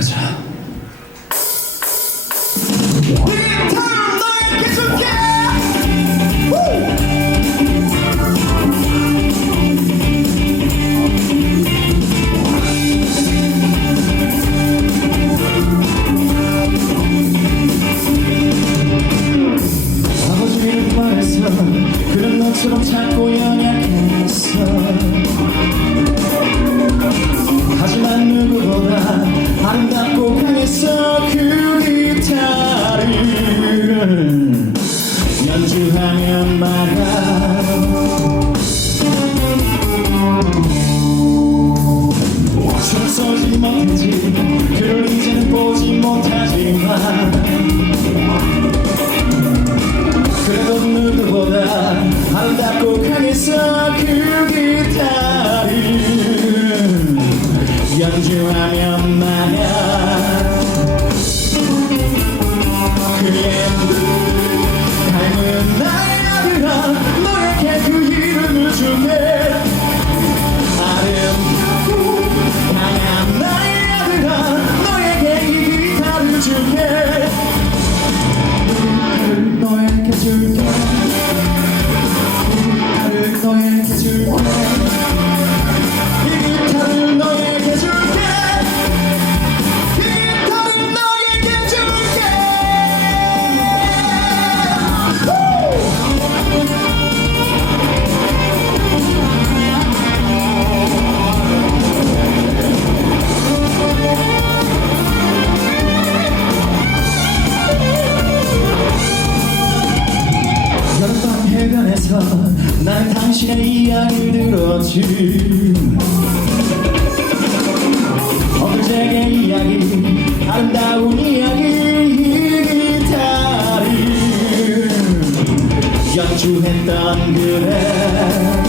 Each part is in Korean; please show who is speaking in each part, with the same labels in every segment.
Speaker 1: Mutter. 연주하면 말아. 춤서지 못하지. 그를 이제는 보지 못하지만. 그래도 누구보다 아름답고 강했어 그 기타를. 연주하면 마냥 중에 나를 너에게 줄게. 나를 너에게 줄게. 아침 어제의 이야기 아름다운 이야기 다른 연주했던 그대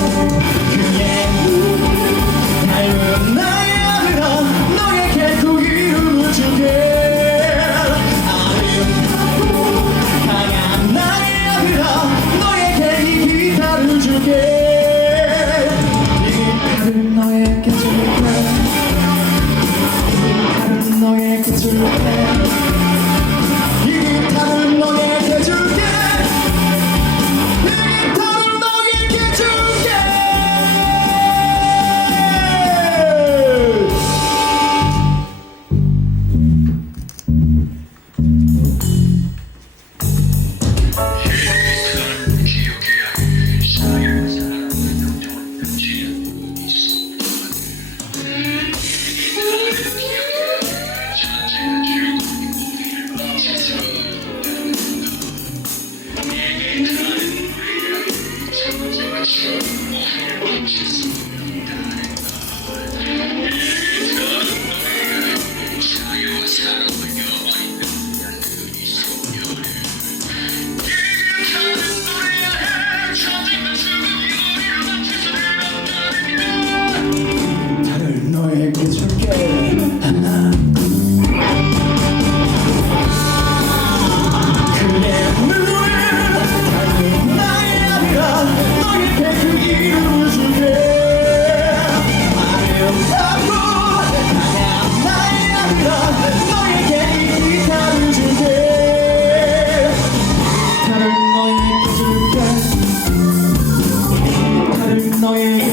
Speaker 1: Yeah. Notícias. Yeah.